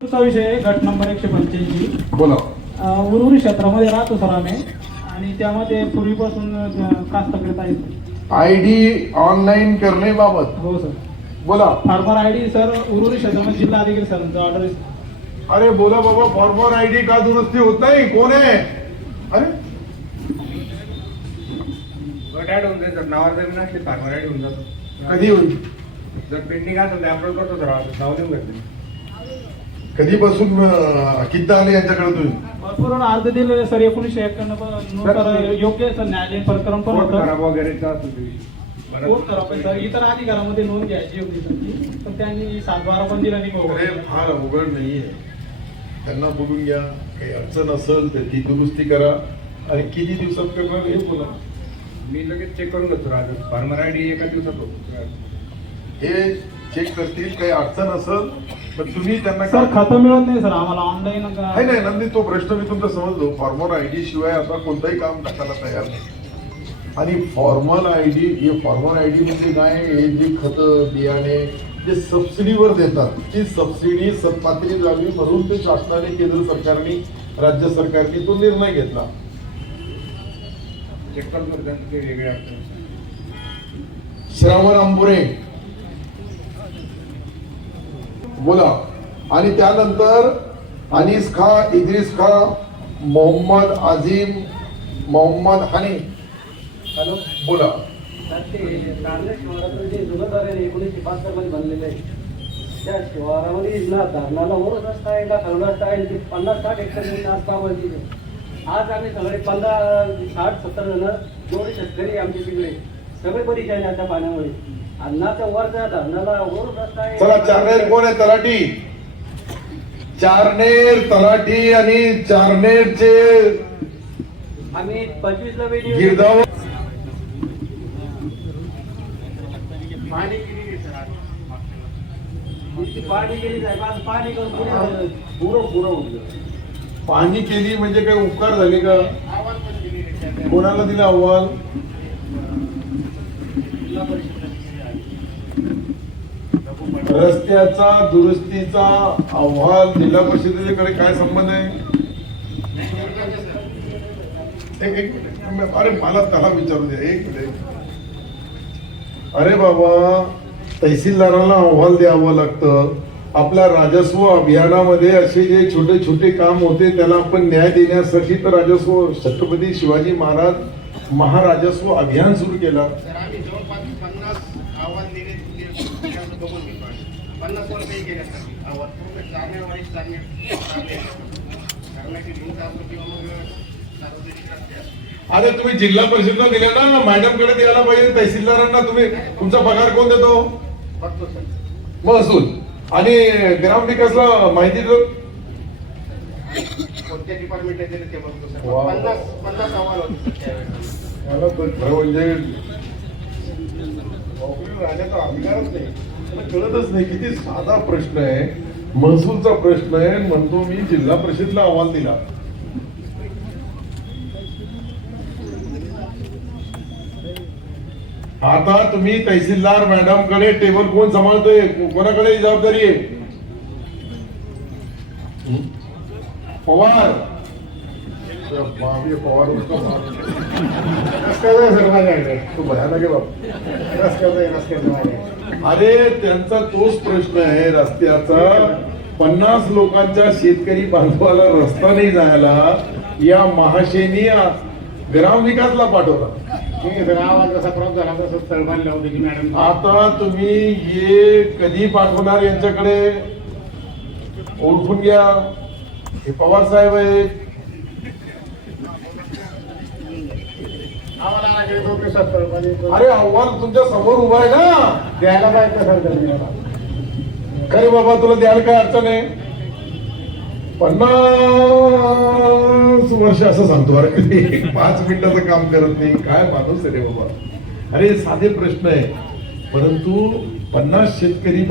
चा विषय आहे गट नंबर 185. बोला. उर्वरित क्षेत्रामध्ये राहतो सर आम्ही आणि त्यामध्ये पूर्वीपासून कास्तकरीत आहेत. आयडी ऑनलाईन करण्याबाबत हो सर. बोला. फार्मर आयडी सर उर्वरित क्षेत्रामध्ये जिल्हा अधिकारी सरांचा ऑर्डर आहे. अरे बोला बाबा, फॉर्मर आयडी का दुरुस्ती होत नाही? कोण आहे? अरे गट ऍड होऊन जाईल सर, नावावर जमीन असली फार्मर ऍड होऊन जातो. कधी होईल? जर पेंडिंग असेल तर अपलोड करतो सर, नाव देऊन घेतलं. कधीपासून किती आले यांच्याकडे तुम्ही? भरपूर अर्ज दिलेले सर 1991 नुसार योग्य सर न्यायालयीन प्रकरण पण कोर्ट होतं. खराब वगैरे असेल ते. कोर्ट खराब आहे सर. इतर अधिकारामध्ये नोंद घ्यायची होती त्यांची, पण त्यांनी 7/12 पण दिला नाही. अरे फार अवघड नाहीये. त्यांना बोलून घ्या, काही अडचण असेल तर ती दुरुस्ती करा आणि किती दिवसात करणार हे बोला. मी लगेच चेक करून घेतो आज फार्मर आयडी एका दिवसात होतो. हे चेक करतील, काही अडचण असेल तर तुम्ही त्यांना सर खातं मिळत नाही सर आम्हाला ऑनलाईन. नाही नाही नंदी, तो प्रश्न मी तुमचा समजलो. फॉर्मल आयडी शिवाय आता कोणतंही काम टाकायला तयार नाही. आणि फॉर्मल आयडी, हे फॉर्मल आयडी म्हणजे काय? हे जे खतं बियाणे जे सबसिडीवर देतात, ती सबसिडी सत्पात्री जावी म्हणून ते शासनाने, केंद्र सरकारने, राज्य सरकारने तो निर्णय घेतला. चेक करतो त्यांचं ते वेगळे अडचण. श्रावण अंबुरे बोला. आणि त्यानंतर अनीस खा, इद्रिस खा, मोहम्मद आझिम, मोहम्मद हनी. हॅलो बोला. ते कारले शिवाराचं जे जुनं घर आहे 1975 मध्ये बनलेलं आहे, त्या शिवारामध्ये ना धरणाला ओढ रस्ता आहे का खरं रस्ता आहे, ते 50-60 एकर जमीन आज कामाची आहे. आज आम्ही सगळे 50-60-70 जण जेवढे शेतकरी आमचे तिकडे सगळे परिचय आहे त्या पाण्यामुळे. अन्नाच्या वरच्या धरणाला ओढ रस्ता आहे. चला, चारनेर कोण आहे? तलाठी. चारनेर तलाठी आणि चारनेरचे आम्ही 25 ला वेळी गिरगाव पाणी केली साहेब, आज पाणी करून पुढे पाणी केली म्हणजे काय उपकार झाले का? कोणाला दिला अहवाल? रस्त्याचा दुरुस्तीचा अहवाल जिल्हा परिषदेकडे काय संबंध आहे? एक मिनिट. अरे मला त्याला विचारू द्या एक मिनिट. अरे बाबा, तहसीलदारांना अहवाल द्यावं लागतं. आपल्या राजस्व अभियानामध्ये असे जे छोटे छोटे काम होते त्याला आपण न्याय देण्यासाठी तर राजस्व छत्रपती शिवाजी महाराज महाराजस्व अभियान सुरू केला. आम्ही जवळपास 50 अहवाल दिले, 50 वर्षही केले अहवाल. चारण्यावाईज करण्याची भिंत असो किंवा मग सार्वजनिक रस्ते असो. अरे तुम्ही जिल्हा परिषदला दिले ना, मॅडम कडे द्यायला पाहिजे. तहसीलदारांना तुम्ही, तुमचा पगार कोण देतो? बघतो सर. महसूल. आणि ग्रामविकासला माहिती देतो कोणत्या डिपार्टमेंटला दिले ते बघतो सर. वा. 50 अहवाल होते सर त्यावेळेस. मला तर खरं म्हणजे नोकरीवर राहण्याचा अधिकारच नाही. मला कळतच नाही. किती साधा प्रश्न आहे, महसूलचा प्रश्न आहे, म्हणतो मी जिल्हा परिषदला अहवाल दिला. आता तुम्ही तहसीलदार मॅडम कडे टेबल कोण सांभाळतोय? कोणाकडे जबाबदारी आहे? पवार. पवार तो भयानक आहे बाबा. अरे त्यांचा तोच प्रश्न आहे रस्त्याचा. 50 लोकांच्या शेतकरी बांधवाला रस्ता नाही जायला, या महाशेनी ग्रामविकासला पाठवला. ठीक आहे सर. आवाज जसा क्रॉप झाला तसं स्थळ बांधलं होतं की मॅडम. आता तुम्ही हे कधी पाठवणार यांच्याकडे? ओळखून घ्या, हे पवार साहेब आहेत. आम्हाला माझ्या 2 दिवसात स्थळ बांधलं. अरे अहवाल तुमच्या समोर उभा आहे ना, द्यायला पाहिजे सर त्यांनी. काय बाबा तुला द्यायला काय अडचण आहे? 50 वर्ष असं सांगतो. अरे 5 मिनिटाचं काम करत नाही. काय माणूस आहे रे बाबा. अरे साधे प्रश्न आहे, परंतु 50 शेतकरी